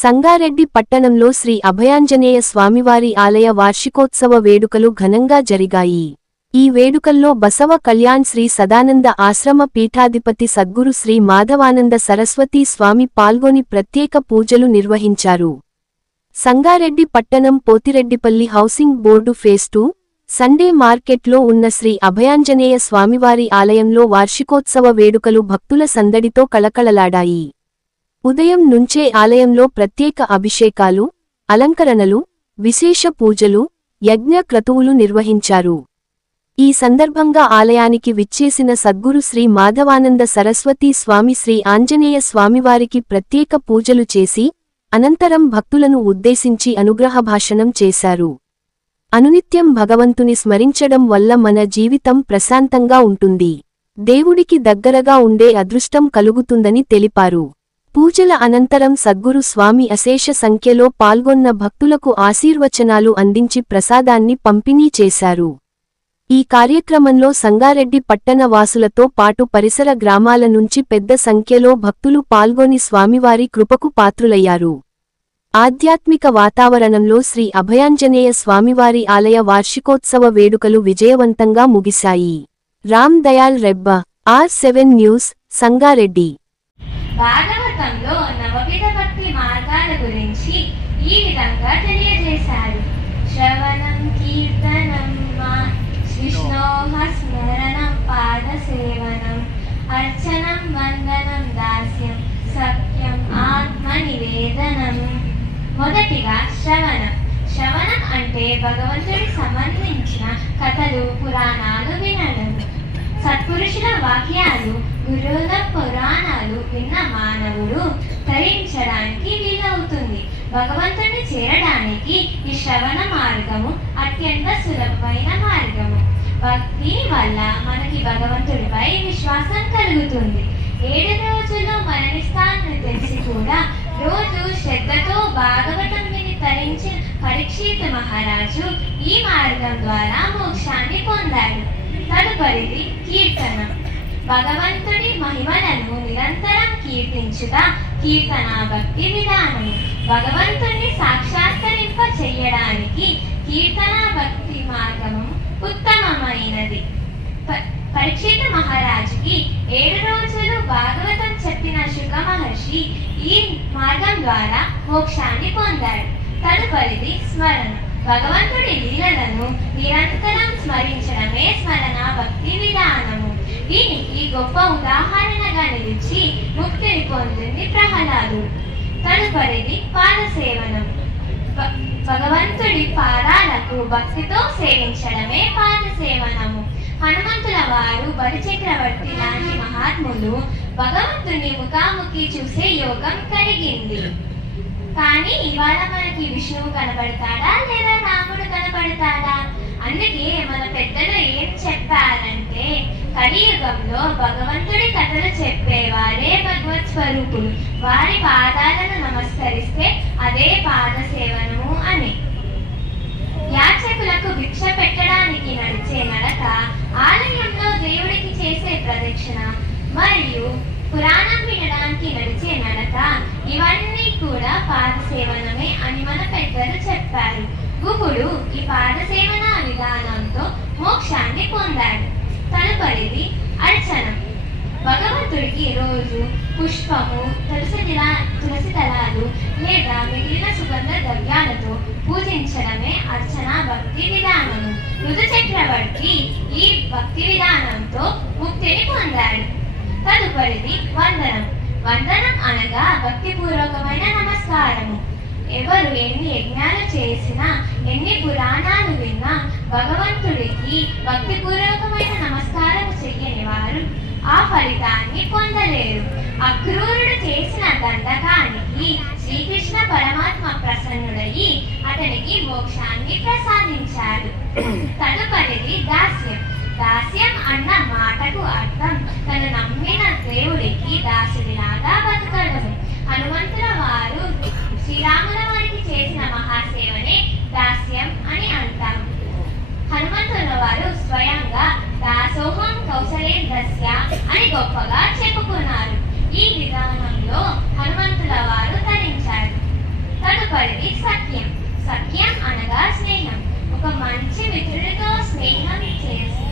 సంగారెడ్డి పట్టణంలో శ్రీ అభయాంజనేయ స్వామివారి ఆలయ వార్షికోత్సవ వేడుకలు ఘనంగా జరిగాయి. ఈ వేడుకల్లో బసవ కళ్యాణ్ శ్రీ సదానంద ఆశ్రమ పీఠాధిపతి సద్గురు శ్రీ మాధవానంద సరస్వతీ స్వామి పాల్గొని ప్రత్యేక పూజలు నిర్వహించారు. సంగారెడ్డి పట్టణం Pothireddypally housing board phase two Sunday మార్కెట్లో ఉన్న శ్రీ అభయాంజనేయ స్వామివారి ఆలయంలో వార్షికోత్సవ వేడుకలు భక్తుల సందడితో కళకళలాడాయి. ఉదయం నుంచే ఆలయంలో ప్రత్యేక అభిషేకాలు అలంకరణలు విశేష పూజలు యజ్ఞ క్రతువులు నిర్వహించారు. ఈ సందర్భంగా ఆలయానికి విచ్చేసిన సద్గురు శ్రీ మాధవానంద సరస్వతీ స్వామి శ్రీ ఆంజనేయ స్వామివారికి ప్రత్యేక పూజలు చేసి అనంతరం భక్తులను ఉద్దేశించి అనుగ్రహ భాషణం చేశారు. అనునిత్యం భగవంతుని స్మరించడం వల్ల మన జీవితం ప్రశాంతంగా ఉంటుంది. దేవుడికి దగ్గరగా ఉండే అదృష్టం కలుగుతుందని తెలిపారు. పూజల అనంతరం సద్గురు స్వామి అశేష సంఖ్యలో పాల్గొన్న భక్తులకు ఆశీర్వచనాలు అందించి ప్రసాదాన్ని పంపిణీ చేశారు. ఈ కార్యక్రమంలో సంగారెడ్డి పట్టణ వాసులతో పాటు పరిసర గ్రామాల నుంచి పెద్ద సంఖ్యలో భక్తులు పాల్గొని స్వామివారి కృపకు పాత్రులయ్యారు. ఆధ్యాత్మిక వాతావరణంలో శ్రీ అభయాంజనేయ స్వామివారి ఆలయ వార్షికోత్సవ వేడుకలు విజయవంతంగా ముగిశాయి. Ram Dayal Rebba R seven news Sangareddy. భాగవతంలో నవవిధ భక్తి మార్గాల గురించి ఈ విధంగా తెలియజేశారు. శ్రవణం కీర్తనం విష్ణోహ స్మరణం పాద సేవనం అర్చనం వందనం దాస్యం సత్యం ఆత్మ నివేదనం మొదటిగా శ్రవణం. శ్రవణం అంటే భగవంతుడికి సంబంధించిన కథలు పురాణాలు వినడం. సత్పురుషుల వాక్యాలు గురువుల పురాణాలు విన్న మానవుడు తరించడానికి వీలవుతుంది. భగవంతుని చేరడానికి ఈ శ్రవణ మార్గము అత్యంత సులభమైన మార్గము. భక్- దీని వల్ల మనకి భగవంతుడిపై విశ్వాసం కలుగుతుంది. ఏడు రోజులు మరణిస్తానని తెలిసి కూడా రోజు శ్రద్ధతో భాగవతం విని తరించిన పరీక్షిత మహారాజు ఈ మార్గం ద్వారా మోక్షాన్ని పొందాడు. తదుపరిది కీర్తన. భగవంతుడి మహిమలను నిరంతరం కీర్తించుట కీర్తన భక్తి విధానము. భగవంతుణ్ణి సాక్షాత్కరింప చేయడానికి కీర్తన భక్తి మార్గము ఉత్తమమైనది. ప- పరీక్షిత మహారాజుకి ఏడు రోజులు భాగవతం చెప్పిన శుక మహర్షి ఈ మార్గం ద్వారా మోక్షాన్ని పొందాడు. తదుపరిది స్మరణ. భగవంతుడి లీలలను నిరంతరం స్మరించడమే స్మరణ భక్తి విధానము. దీనికి గొప్ప ఉదాహరణగా నిలిచి ముక్తిని పొందింది ప్రహ్లాదు. తదుపరిది పాదసేవనం. భగవంతుడి పాదాలకు భక్తితో సేవించడమే పాదసేవనము. హనుమంతుల వారు బలిచక్రవర్తి లాంటి మహాత్ములు భగవంతుని ముఖాముఖి చూసే యోగం కలిగింది. కానీ ఇవాళ మనకి విష్ణువు కనబడతాడా లేదా కనబడతాడా అందుకే మన పెద్దలు ఏం చెప్పారంటే కలియుగంలో భగవంతుడి కథలు చెప్పేవారే భగవత్ స్వరూపులు వారి పాదాలను నమస్కరిస్తే అదే పాద సేవనము అని. యాచకులకు భిక్ష పెట్టడానికి నడిచే నడక ఆలయంలో దేవుడికి చేసే ప్రదక్షిణ మరియు పురాణం వినడానికి నడిచే నడక ఇవన్నీ కూడా పాద సేవనమే అని మన పెద్దలు చెప్పారు. గుహుడు ఈ పాదసేవన విధానంతో మోక్షాన్ని పొందాడు. తదుపరిది అర్చనం. భగవంతుడికి రోజు పుష్పము తులసి దళ- తులసి దళాలు లేదా మిగిలిన సుగంధ ద్రవ్యాలతో పూజించడమే అర్చన భక్తి విధానము. రుదు చక్రవర్తి ఈ భక్తి విధానంతో ముక్తిని పొందాడు. తదుపరిది వందనం. వందనం అనగా భక్తిపూర్వకమైన నమస్కారము. ఎవరు ఎన్ని యజ్ఞాలు చేసినా ఎన్ని పురాణాలు విన్నా భగవంతుడికి భక్తిపూర్వకమైన నమస్కారం చెయ్యని వారు ఆ ఫలితాన్ని పొందలేరు. అక్రూరుడు చేసిన దండకానికి శ్రీకృష్ణ పరమాత్మ ప్రసన్నుడయి అతనికి మోక్షాన్ని ప్రసాదించాడు. తదుపరిది దాస్యం దాస్యం. కనుగొన్న వారు స్వయంగా దాసోహం కౌశలే దస్య అని గొప్పగా చెప్పుకున్నారు. ఈ విధానంలో హనుమంతుల వారు ధరించారు తదుపరిది సత్యం సత్యం అనగా స్నేహం. ఒక మంచి మిత్రుడితో స్నేహం చేసి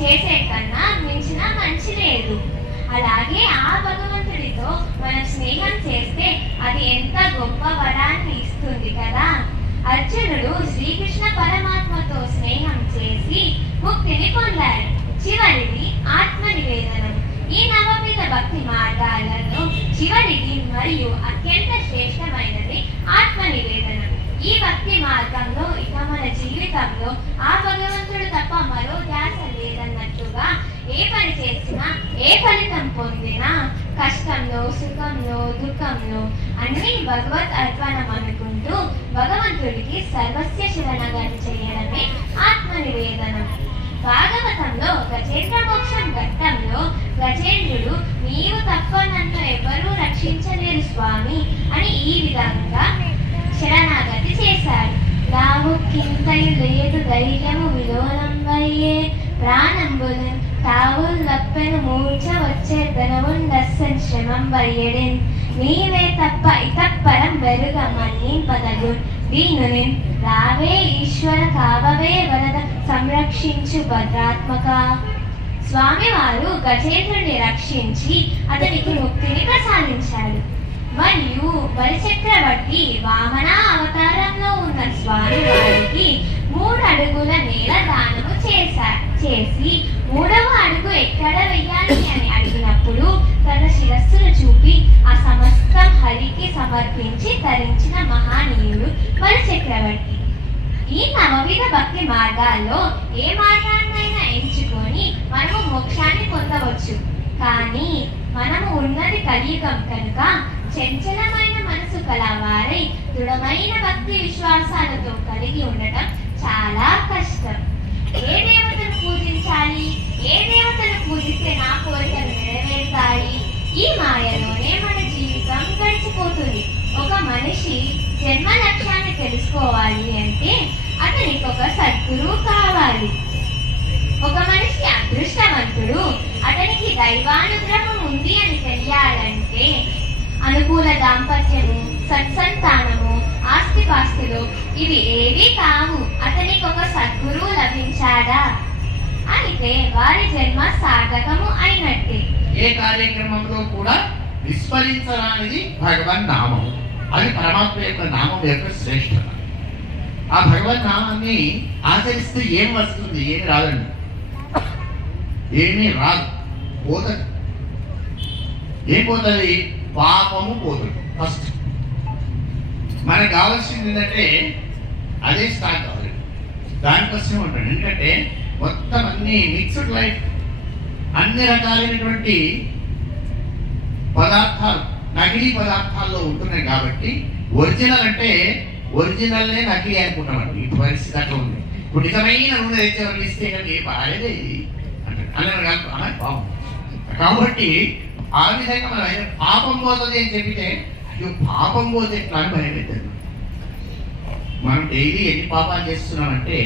చేసే కన్నా మించిన మంచి లేదు. అలాగే ఆ భగవంతుడితో మనం స్నేహం చేస్తే అది ఎంత గొప్ప వరాన్ని ఇస్తుంది కదా? అర్జునుడు శ్రీకృష్ణ పరమాత్మతో స్నేహం చేసి ముక్తిని పొందాడు చివరిది ఆత్మ నివేదనం ఈ నవమిత భక్తి మార్గాలలో చివరిది మరియు అత్యంత శ్రేష్టమైనది ఆత్మ నివేదనం ఈ భక్తి మార్గంలో ఇక మన జీవితంలో ఆ భగవంతుడు తప్ప మరో ధ్యాస లేదన్నట్టుగా ఏ పని చేసినా ఏ ఫలితం పొందినా కష్టంలో సుఖంలో దుఃఖంలో అన్ని భగవత్ అర్పణం అనుకుంటూ భగవంతుడికి సర్వస్య శరణాగతి చేయడమే ఆత్మ నివేదనం భాగవతంలో గజేంద్ర మోక్షం ఘట్టంలో గజేంద్రుడు నీవు తప్ప నన్ను ఎవరూ రక్షించలేరు స్వామి అని ఈ విధంగా శరణాగతి చేశాడు. రావు కింతయు లేదు ధైర్యము విలోలంబయ్యే ప్రాణంబులు తావుల్ లప్పెను మూర్చ వచ్చే ధనవుండస్సన్ శ్రమం వయ్యడెన్ నీవే తప్ప ఇతప్పరం వెరుగ మన్నింపదగు దీనుని రావే ఈశ్వర కావవే వరద సంరక్షించు భద్రాత్మక. స్వామివారు గజేంద్రుని రక్షించి అతనికి ముక్తిని ప్రసాదించాడు మరియు బలిచక్రవర్తి వామన అవతారంలో ఉన్న స్వామి వారికి మూడు అడుగుల నేల దానము చేశారు చేసి మూడవ అడుగు ఎక్కడ వెయ్యాలి అని అడిగినప్పుడు తన శిరస్సును చూపి ఆ సమస్త హరికి సమర్పించి తరించిన మహానీయుడు బలిచక్రవర్తి ఈ నవవిధ భక్తి మార్గాల్లో ఏ మార్గాన్నైనా ఎంచుకొని మనము మోక్షాన్ని పొందవచ్చు. కానీ మనము ఉన్నది కలియుగం కనుక చంచలమైన మనసు కలవారై దృఢమైన భక్తి విశ్వాసాలతో కలిగి ఉండటం చాలా కష్టం. ఏ పూజించాలి ఏ దేవతను పూజిస్తే నా కోరికలు నెరవేరుతాయి? ఈ మాయలోనే మన జీవితం గడిచిపోతుంది. ఒక మనిషి జన్మ లక్ష్యాన్ని తెలుసుకోవాలి అంటే అతనికి ఒక సద్గురువు కావాలి. ఒక మనిషి అదృష్టవంతుడు అతనికి దైవానుగ్రహం ఉంది అని తెలియాలంటే అనుకూల దాంపత్యము సత్సంతానము ఆస్తిపాస్తులు ఇవి ఏవి కావు. అతనికి ఒక సద్గురువు లభించాడా? అయితే వారి జన్మ సార్థకము అయినట్టే. ఏ కార్యక్రమంలో కూడా విస్మరించడానికి భగవన్ నామం. అది పరమాత్మ యొక్క నామం యొక్క శ్రేష్టత. ఆ భగవన్ నామాన్ని ఆచరిస్తే ఏం వస్తుంది? ఏమి రాదండి. ఏమీ రాదు. పోతుంది. ఏం పోతుంది? పాపము పోతుంది. ఫస్ట్. మనకు కావాల్సింది ఏంటంటే అదే స్టార్ట్ అవ్వాలి. దానికోసం ఉంటాడు ఎందుకంటే మొత్తం అన్ని మిక్స్డ్ లైఫ్ అన్ని రకాలైనటువంటి పదార్థాలు నకిలీ పదార్థాల్లో ఉంటున్నాయి కాబట్టి ఒరిజినల్ అంటే ఒరిజినల్నే నకిలీ అనుకుంటామండి. ఇటు పరిస్థితి అట్లా ఉంది. ఇప్పుడు నిజమైన నూనె తెచ్చి ఎవరు ఇస్తే కానీ ఏ బాగాలేదే. ఇది అంటారు అన్నారు కాదు. "ఆ, బాగుంది. కాబట్టి ఆ విధంగా మనం పాపం పోతుంది అని చెప్పితే అయ్యో పాపం పోతే ఎట్లా అని భయం మనం డైలీ ఎన్ని పాపాలు చేస్తున్నామంటే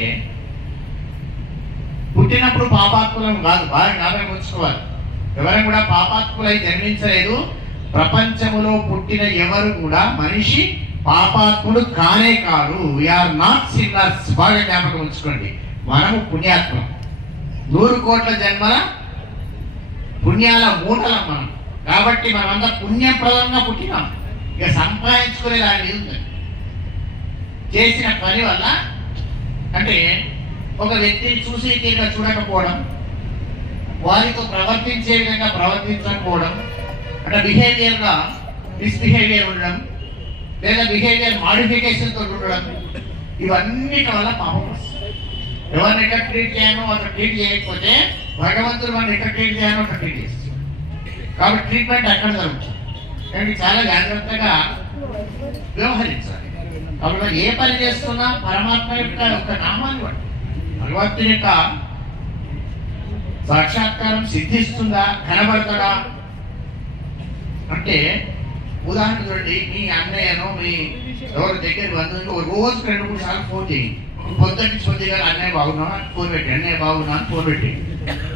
పుట్టినప్పుడు పాపాత్ములను కాదు. బాగా జ్ఞాపకం ఉంచుకోవాలి ఎవరు కూడా పాపాత్ములై జన్మించలేదు. ప్రపంచములో పుట్టిన ఎవరు కూడా మనిషి పాపాత్ముడు కానే కాదు. వీఆర్ నాట్ సిన్నర్స్ బాగా జ్ఞాపకం ఉంచుకోండి మనము పుణ్యాత్మం నూరు కోట్ల జన్మల పుణ్యాల మూటలం మనం. కాబట్టి మనమంతా పుణ్యప్రదంగా పుట్టినాం. ఇక సంపాదించుకునే దాని ఉంది. చేసిన పని వల్ల అంటే ఒక వ్యక్తిని చూసి తీరుగా చూడకపోవడం వారితో ప్రవర్తించే విధంగా ప్రవర్తించకపోవడం అంటే బిహేవియర్గా మిస్బిహేవియర్ ఉండడం లేదా బిహేవియర్ మాడిఫికేషన్ ఉండడం ఇవన్నిటి వల్ల పాపం. వస్తుంది ఎవరిని ఎక్కడ ట్రీట్ చేయను అట్లా ట్రీట్ చేయకపోతే భగవంతుడు మనం ఎక్కడ ట్రీట్ చేయను అక్కడ ట్రీట్ చేస్తాం కాబట్టి ట్రీట్మెంట్ అక్కడ జరుగుతుంది. కానీ చాలా జాగ్రత్తగా వ్యవహరించాలి. కాబట్టి ఏ పని చేస్తున్నా పరమాత్మ యొక్క ఒక నామాన్ని పట్టు భగవంతుని యొక్క సాక్షాత్కారం సిద్ధిస్తుందా కనబడతాడా అంటే ఉదాహరణ చూడండి మీ అన్నయ్యను మీ ఎవరి దగ్గర బంధువులు ఒక రోజు రెండు మూడు సార్లు ఫోన్ చేయండి పొద్దున్న సొంత గారు అన్నయ్య బాగున్నా అని ఫోన్ పెట్టి. అన్నయ్య బాగున్నా అని ఫోన్ పెట్టి.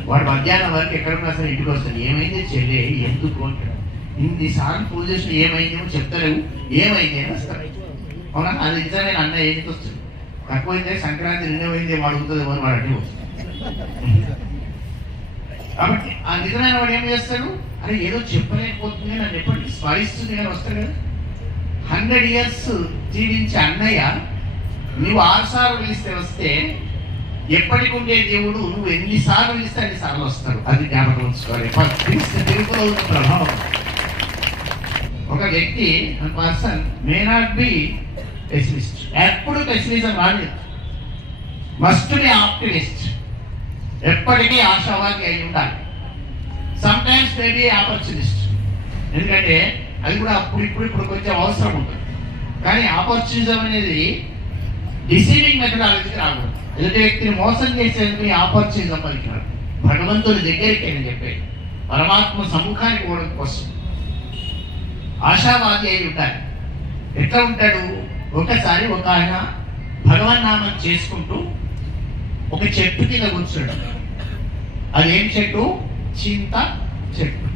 వాడు మధ్యాహ్నం వరకు ఎక్కడికి సరే ఇంటికి వస్తుంది ఏమైంది? చెల్లె ఎందుకు అంటాడు. ఇన్నిసార్లు పూజ చేసిన ఏమైందేమో చెప్తలేవు. ఏమైంది? అని వస్తారు అవునా? అది నిజమైన అన్నయ్య ఏంటి వస్తుంది తక్కువైతే సంక్రాంతి నిన్నమైంది వాడు ఉంటుంది అని వాడు అడ్డు కాబట్టి ఆ నిజమైన వాడు ఏం చేస్తాడు? అరే ఏదో చెప్పలేకపోతుంది నన్ను ఎప్పటికీ స్మరిస్తుంది కానీ వస్తాడు కదా. హండ్రెడ్ ఇయర్స్ జీవించే అన్నయ్య నువ్వు ఆరుసార్లు పిలిస్తే వస్తే ఎప్పటికి ఉండే దేవుడు నువ్వు ఎన్నిసార్లు పిలిస్తే అన్నిసార్లు వస్తాడు. అది జ్ఞాపకం ఉంచుకోవాలి. పిలిస్తే తెలుగులో ఉన్న ప్రభావం. ఒక వ్యక్తి person may not be pessimist ఎప్పుడు పెసిమిజం రాలేదు. Must be optimist. ఎప్పటికీ ఆశావాది అయి ఉండాలి. సమ్ టైమ్స్ మేబీ ఆపర్చునిస్ట్ ఎందుకంటే అది కూడా అప్పుడు ఇప్పుడు ఇప్పుడు కొంచెం అవసరం ఉంటుంది. కానీ ఆపర్చునిజం అనేది డిసీవింగ్ మెథడాలజీకి రాకూడదు. ఎదుటి వ్యక్తిని మోసం చేసేందుకు ఈ ఆపర్చునిజం పలికినాడు భగవంతుడి దగ్గరికి అని చెప్పేది. పరమాత్మ సముఖానికి పోవడం కోసం. ఆశావాది అయి ఉండాలి. ఎట్లా ఉంటాడు? ఒకసారి ఒక ఆయన భగవన్ నామం చేసుకుంటూ ఒక చెట్టు కింద కూర్చున్నాడు. అది ఏం చెట్టు? చింత చెట్టు.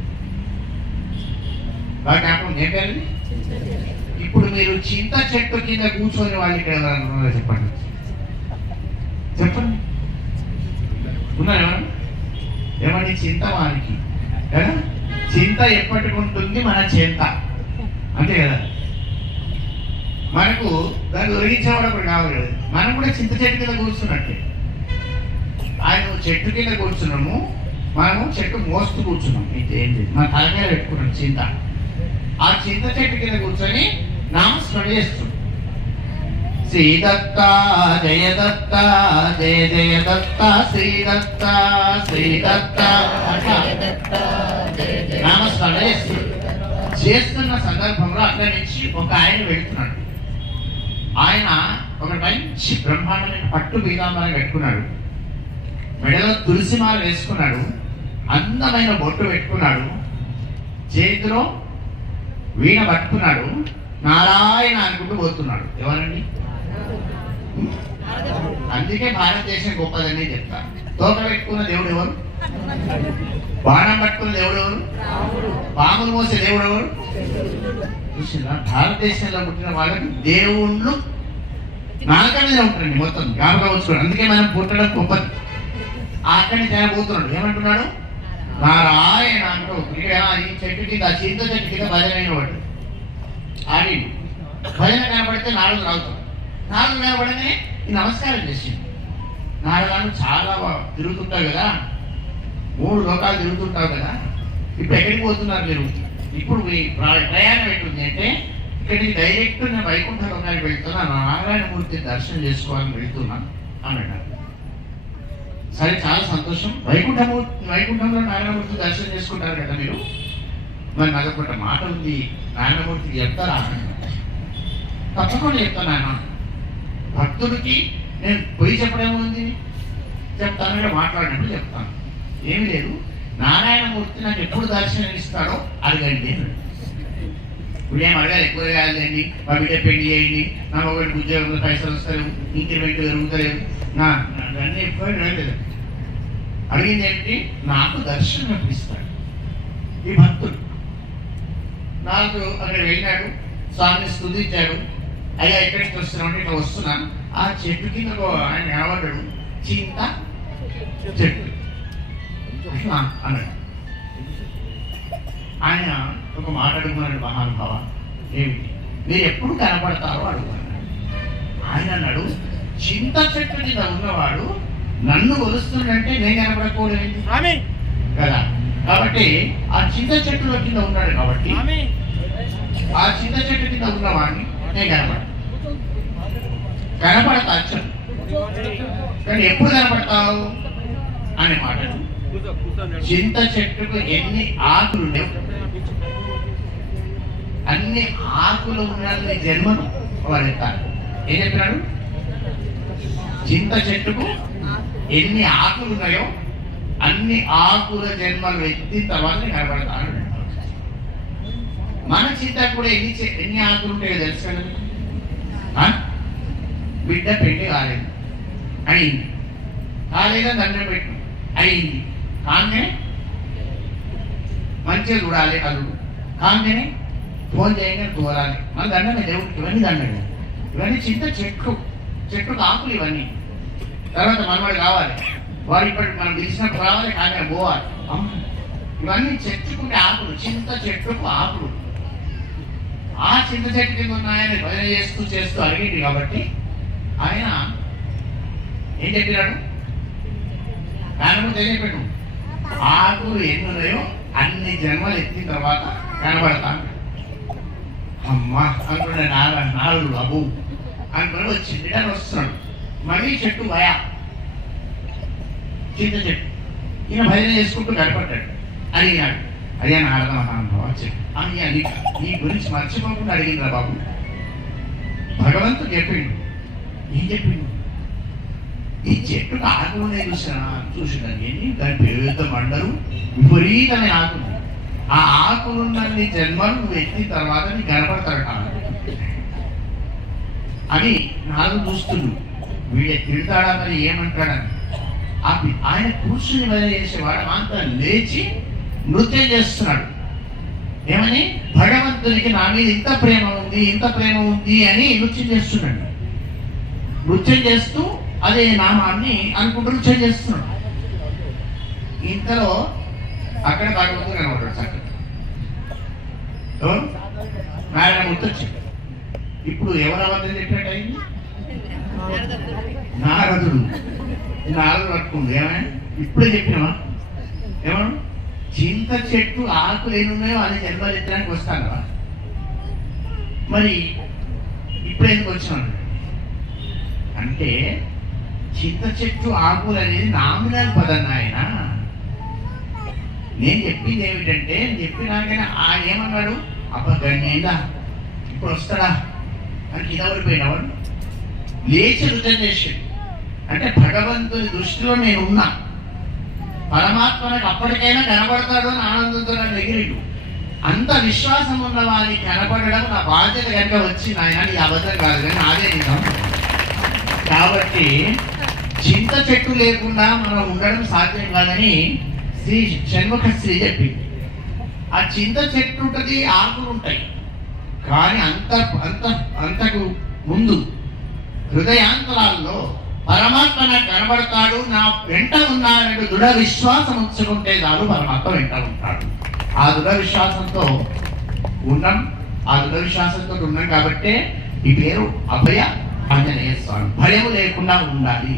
జ్ఞాపకం ఏం పేరు ఇప్పుడు మీరు చింత చెట్టు కింద కూర్చొని వాళ్ళు ఇక్కడ ఎవరైనా చెప్పండి. చెప్పండి. ఉన్నారు? ఎవరు ఏమండి? చింత వానికి కదా? చింత ఎప్పటికి ఉంటుంది? మన చింత. అంతే కదా? మనకు దాన్ని ఒరిగించేవాడు ఒకడు కావాలి మనం కూడా చింత చెట్టు కింద కూర్చున్నట్టే. ఆయన చెట్టు కింద కూర్చున్నాము మనము చెట్టు మోస్తూ కూర్చున్నాం. ఇదేంటి? మన తలకాయ పెట్టుకున్నాం చింత. ఆ చింత చెట్టు కింద కూర్చొని నామస్మరణ చేస్తున్నాం. శ్రీదత్త జయ దత్త జయ జయ దత్త శ్రీదత్త శ్రీదత్త నామస్మరణ చేస్తున్నాం. చేస్తున్న సందర్భంలో అక్కడి నుంచి ఒక ఆయన వెళుతున్నాడు. ఆయన ఒక మంచి బ్రహ్మాండమైన పట్టు పీతాంబరం కట్టుకున్నాడు. మెడలో తులసి మాల వేసుకున్నాడు. అందమైన బొట్టు పెట్టుకున్నాడు. చేతిలో వీణ పట్టుకున్నాడు. నారాయణ అనుకుంటూ పోతున్నాడు. ఎవరండి? అందుకే భారతదేశం గొప్పదని చెప్తా తోక పెట్టుకున్న దేవుడు ఎవరు? బాణం పట్టుకున్న దేవుడు ఎవరు పాములు మోసే దేవుడు ఎవరు చూసిందా భారతదేశంలో పుట్టిన వాళ్ళకి దేవుళ్ళు నాలుక మీద ఉంటారండి మొత్తం. జ్ఞాపకం వచ్చుకోండి అందుకే మనం పుట్టడం గొప్పది. అక్కడి తేపోతున్నాడు ఏమంటున్నాడు? నారాయణ అంటూ ఇక్కడ ఈ చెట్టు కింద ఆ చింత చెట్టు కింద భజన అయిన వాడు ఆడి భజన కనబడితే నాలుగు రావుతాడు. నాలుగు కనబడగానే ఈ నమస్కారం చేసింది నాలుగు చాలా తిరుగుతుంటావు కదా. మూడు లోకాలు తిరుగుతుంటావు కదా? ఇప్పుడు ఎక్కడికి పోతున్నారు మీరు? ఇప్పుడు మీ ప్రయాణం ఎట్లుంది అంటే ఇక్కడికి డైరెక్ట్ నేను వైకుంఠ లోకానికి వెళ్తున్నాను నారాయణమూర్తి దర్శనం చేసుకోవాలని వెళ్తున్నాను అన్నాడు సరే చాలా సంతోషం. వైకుంఠమూర్తి వైకుంఠంలో నారాయణమూర్తి దర్శనం చేసుకుంటారు కదా మీరు? మరి నాకు ఒక మాట ఉంది. నారాయణమూర్తికి చెప్తారా? తప్పకుండా చెప్తాను నాయన. భక్తుడికి నేను పోయి చెప్పడం ఉంది. చెప్తాను మాట్లాడినప్పుడు చెప్తాను. ఏమి లేదు. నారాయణమూర్తి నాకు ఎప్పుడు దర్శనం ఇస్తాడో అడగండి. ఇప్పుడు ఏం అడగాలి? ఎక్కువ కాదండి మా పెళ్ళి చేయండి. నా ఒకటి ఉద్యోగంలో పైసలు వస్తలేవు. ఇంక్రిమెంట్ పెరుగుతలేవు. నా అన్నీ ఎక్కువ అడగలేదు అడిగింది ఏంటి? నాకు దర్శనం ఇస్తాడు ఈ భక్తుడు. నాకు అక్కడ వెళ్ళాడు. స్వామిని స్థుతించాడు. అయ్యా ఎక్కడికి వస్తున్నావు ఇట్లా వస్తున్నాను. ఆ చెట్టు కింద ఆయన నిలబడ్డాడు. చింత చెట్టు. ఆ, అన్నాడు. ఆయన ఒక మాట అడుగుతున్నాడు మహానుభావ. ఏమిటి మీరు ఎప్పుడు కనపడతారో అడుగుతున్నాడు. ఆయన అన్నాడు చింత చెట్టు కింద ఉన్నవాడు నన్ను కొలుస్తుందంటే నేను కనపడకూడదు కదా? కాబట్టి ఆ చింత చెట్టులో కింద ఉన్నాడు కాబట్టి ఆ చింత చెట్టు కింద ఉన్నవాడిని నేను కనపడ కనపడతా అచ్చం. కానీ ఎప్పుడు కనపడతావు? అనే మాటలు. చింత చెట్టుకు ఎన్ని ఆకులు అన్ని ఆకులు ఉన్న జన్మను వాడు ఏం చెప్పాడు చింత చెట్టుకు ఎన్ని ఆకులు ఉన్నాయో అన్ని ఆకుల జన్మలు ఎత్తిన తర్వాత కనబడతాడు. మన చింత కూడా ఎన్ని ఎన్ని ఆకులు ఉంటాయో తెలుసు కదా? బిడ్డ పెళ్ళి కాలేదు. అయింది. కాలేదా దండం పెట్టు అయింది. కాగానే మంచిగా చూడాలి అల్లుడు. కాగానే ఫోన్ చేయగానే దూరాలి మన దండమే దేవుడికి ఇవన్నీ దండమే. ఇవన్నీ చింత చెట్లు. చెట్టుకు ఆకులు ఇవన్నీ. తర్వాత మనవాడు కావాలి వాడు ఇప్పటి మనం పిలిచినప్పుడు రావాలి కానీ పోవాలి. ఇవన్నీ చెట్టుకుంటే ఆకులు చింత చెట్టుకు ఆకులు. ఆ చింత చెట్టు కింద ఉన్నాయని భజన చేస్తూ చేస్తూ అడిగింది కాబట్టి ఆయన ఏం చెప్పినాడు? తెలియపెట్టు ఆకులు ఎన్ని ఉన్నాయో అన్ని జన్మలు ఎత్తిన తర్వాత కనబడతా అమ్మా అనుకున్న నాలుగు నాలుగు అబు అనుకుని వచ్చింది కానీ వస్తున్నాడు. మళ్ళీ చెట్టు భయ చింత చెట్టు. ఈయన భయం చేసుకుంటూ గడపడ్డాడు. అడిగాడు అయ్యా నారద మహానుభావ చెప్పు అయ్యా అని నీ గురించి మర్చిపోకుండా అడిగిండ్రా బాబు. భగవంతుడు చెప్పిండు. ఏం చెప్పిండు? ఈ చెట్టు ఆకు ఉన్నాయి చూసిన చూసినాను ఎన్ని దాని పెద్ద మండలు విపరీతమైన ఆకులు ఆ ఆకులున్నన్ని జన్మలు నువ్వు ఎత్తిన తర్వాత నీకు కనపడతాడు అని నాకు దుస్తులు వీడే తిడతాడా మరి ఏమంటాడని. ఆ ఆయన కూర్చుని వదిలి చేసేవాడు అంత లేచి నృత్యం చేస్తున్నాడు. ఏమని? భగవంతునికి నా మీద ఇంత ప్రేమ ఉంది ఇంత ప్రేమ ఉంది అని నృత్యం చేస్తున్నాడు. నృత్యం చేస్తూ అదే నామాన్ని అనుకుంటూ చేంజ్ చేస్తున్నాడు. ఇంతలో అక్కడ భగవంతుడు కనబడ్డాడు చక్కగా నారాయణ గుర్తొచ్చింది ఇప్పుడు ఎవరు అబద్ధం చెప్పినట్టు అయింది నారదుడు నారదు పట్టుకుంది. ఏమైనా ఇప్పుడే చెప్పినావా? ఏమను? చింత చెట్టు ఆకులు ఎన్ని ఉన్నాయో అని జన్మలు వస్తాను కదా మరి ఇప్పుడు ఎందుకు వచ్చాను అంటే చింత చెట్టు ఆకులు అనేది నామినల్ పదం ఆయన నేను చెప్పింది ఏమిటంటే చెప్పినాకనే ఆ ఏమన్నాడు? అబ్బా ఇప్పుడు వస్తాడా? అని కింద పడిపోయినవాడు లేచి నృత్యం చేసాడు. అంటే భగవంతుని దృష్టిలో నేను ఉన్నా. పరమాత్మ నాకు అప్పటికైనా కనబడతాడు అని ఆనందంతో నన్ను ఎగిరిడు. అంత విశ్వాసం ఉన్న వారికి కనపడడం నా బాధ్యత కనుక వచ్చి ఆయన నీ అబద్ధం కాదు కానీ నాదే నిజం కాబట్టి చింత చెట్టు లేకుండా మనం ఉండడం సాధ్యం కాదని శ్రీ షణ్ముఖ శ్రీ చెప్పింది. ఆ చింత చెట్టు ఉంటుంది ఆకులు ఉంటాయి. కానీ అంత అంత అంతకు ముందు హృదయాంతరాల్లో పరమాత్మ నాకు కనబడతాడు నా వెంట ఉన్నాడని దృఢ విశ్వాసం ఉంచుకుంటే చాలు పరమాత్మ వెంట ఉంటాడు. ఆ దృఢ విశ్వాసంతో ఉన్నాం ఆ దృఢ విశ్వాసంతో ఉన్నాం కాబట్టే ఈ పేరు అభయ ఆంజనేయ స్వామి. భయం లేకుండా ఉండాలి.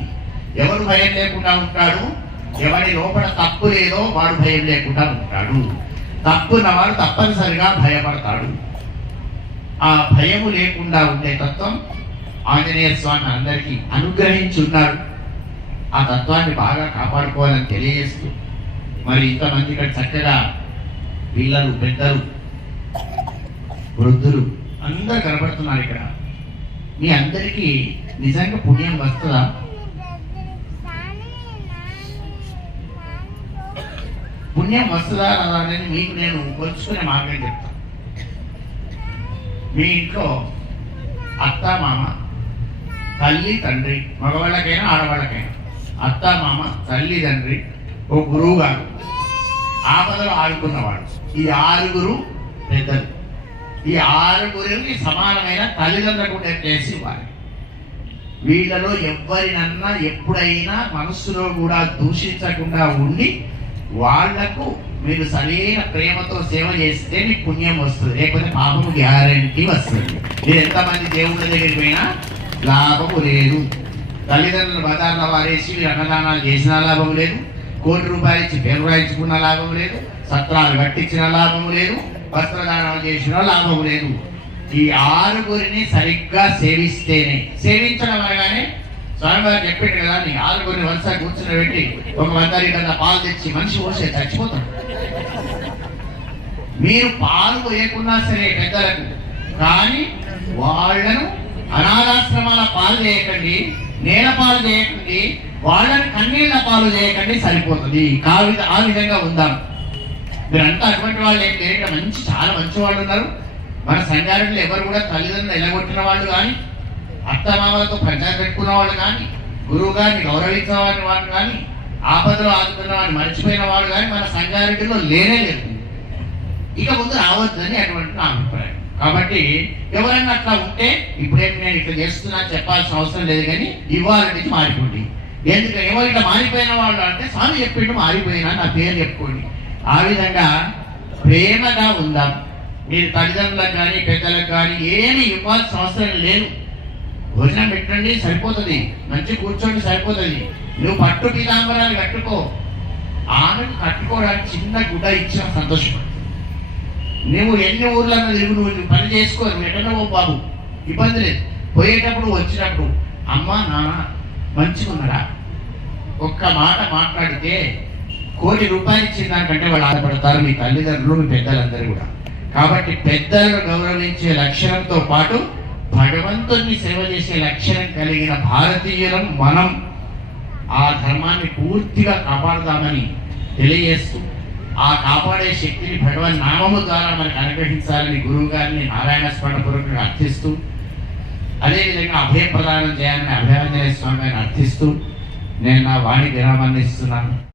ఎవరు భయం లేకుండా ఉంటాడు? ఎవరి లోపల తప్పు లేదో వాడు భయం లేకుండా ఉంటాడు. తప్పున్నవాడు తప్పనిసరిగా భయపడతాడు. ఆ భయము లేకుండా ఉండే తత్వం ఆంజనేయ స్వామి అందరికీ అనుగ్రహించున్నాడు. ఆ తత్వాన్ని బాగా కాపాడుకోవాలని తెలియజేస్తూ మరి ఇంతమంది ఇక్కడ చక్కగా పిల్లలు పెద్దలు వృద్ధులు అందరు కనబడుతున్నారు ఇక్కడ. మీ అందరికీ నిజంగా పుణ్యం వస్తుందా? పుణ్యం వస్తుందా రాదా అనేది మీకు నేను కొలుచుకునే మార్గం చెప్తాను మీ ఇంట్లో అత్త మామ తల్లి తండ్రి మగవాళ్ళకైనా ఆడవాళ్ళకైనా అత్త మామ తల్లి తండ్రి ఓ గురువు గారు ఆపదలో ఆడుకున్నవాడు. ఈ ఆరుగురు పెద్దలు. ఈ ఆరుగురికి సమానమైన తల్లిదండ్రులకు చేసి ఇవ్వాలి. వీళ్ళలో ఎవరినన్నా ఎప్పుడైనా మనస్సులో కూడా దూషించకుండా ఉండి వాళ్ళకు మీరు సరైన ప్రేమతో సేవ చేస్తే మీకు పుణ్యం వస్తుంది. లేకపోతే పాపము గ్యారంటీ వస్తుంది. మీరు ఎంతమంది దేవుళ్ళ దగ్గరికి పోయినా లాభము లేదు. తల్లిదండ్రులు బజార్లో వారేసి మీరు అన్నదానాలు చేసిన లాభం లేదు. కోటి రూపాయలు ఇచ్చి పేరు రాయించుకున్న లాభం లేదు. సత్రాలు కట్టించిన లాభం లేదు. వస్త్రదానాలు చేసిన లాభం లేదు. ఈ ఆరుగురిని సరిగ్గా సేవిస్తేనే సేవించడం అనగానే స్వామివారు చెప్పాడు కదా నీ ఆరుగురిని వరుస కూర్చుని పెట్టి ఒక వందరి కన్నా పాలు తెచ్చి మనిషి పోసే చచ్చిపోతాడు మీరు పాలు పోయకున్నా సరే పెద్దలకు కానీ వాళ్ళను అనాథాశ్రమాల పాలు చేయకండి నేల పాలు చేయకండి వాళ్ళని కన్నీళ్ళ పాలు చేయకండి సరిపోతుంది. ఆ విధంగా ఉందాం. మీరంతా అటువంటి వాళ్ళు ఏం లేరు మంచి చాలా మంచి వాళ్ళు ఉన్నారు. మన సంగారెడ్డిలో ఎవరు కూడా తల్లిదండ్రులు ఎలగొట్టిన వాళ్ళు కానీ అత్తమామలతో పంచాయతీ పెట్టుకున్న వాళ్ళు కానీ గురువు గారిని గౌరవించిన వాడు కానీ ఆపదలో ఆదుకున్న వాడిని మర్చిపోయిన వాడు కానీ మన సంగారెడ్డిలో లేనే లేదు. ఇక ముందు రావద్దని అటువంటి నా అభిప్రాయం. కాబట్టి ఎవరైనా అట్లా ఉంటే ఇప్పుడేం నేను ఇట్లా చేస్తున్నా చెప్పాల్సిన అవసరం లేదు కానీ ఇవాళ నుంచి మారిపోండి. ఎందుకంటే ఎవరు ఇట్లా మారిపోయిన వాళ్ళు అంటే స్వామి చెప్పిండు మారిపోయినా నా పేరు చెప్పుకోండి. ఆ విధంగా ప్రేమగా ఉందాం. మీరు తల్లిదండ్రులకు కానీ పెద్దలకు కానీ ఏమి ఇవ్వాల్సిన అవసరం లేదు. భోజనం పెట్టండి సరిపోతుంది. మంచి కూర్చోండి సరిపోతుంది. నువ్వు పట్టు పీతాంబరాలు కట్టుకో. ఆమెను కట్టుకోవడానికి చిన్న గుడ్డ ఇచ్చిన సంతోషపడు. నువ్వు ఎన్ని ఊర్లలో నువ్వు నువ్వు పని చేసుకో నువ్వు ఎక్కడో బాబు. ఇబ్బంది లేదు. పోయేటప్పుడు వచ్చినప్పుడు అమ్మ నాన్న మంచిగా ఒక్క మాట మాట్లాడితే కోటి రూపాయలు ఇచ్చిన దానికంటే వాళ్ళు ఆధారపడతారు మీ తల్లిదండ్రులు మీ పెద్దలందరూ కూడా. కాబట్టి పెద్దలను గౌరవించే లక్షణంతో పాటు భగవంతుని సేవ చేసే లక్షణం కలిగిన భారతీయులం మనం ఆ ధర్మాన్ని పూర్తిగా కాపాడదామని తెలియజేస్తూ ఆ కాపాడే శక్తిని భగవన్ నామము ద్వారా మనకు అనుగ్రహించాలని గురువు గారిని నారాయణ స్మరణపూర్వకంగా అర్థిస్తూ అదేవిధంగా అభయ ప్రదానం చేయాలని అభయాంజనేయ స్వామి గారిని అర్థిస్తూ నేను నా వాణి విరామాన్ని ఇస్తున్నాను.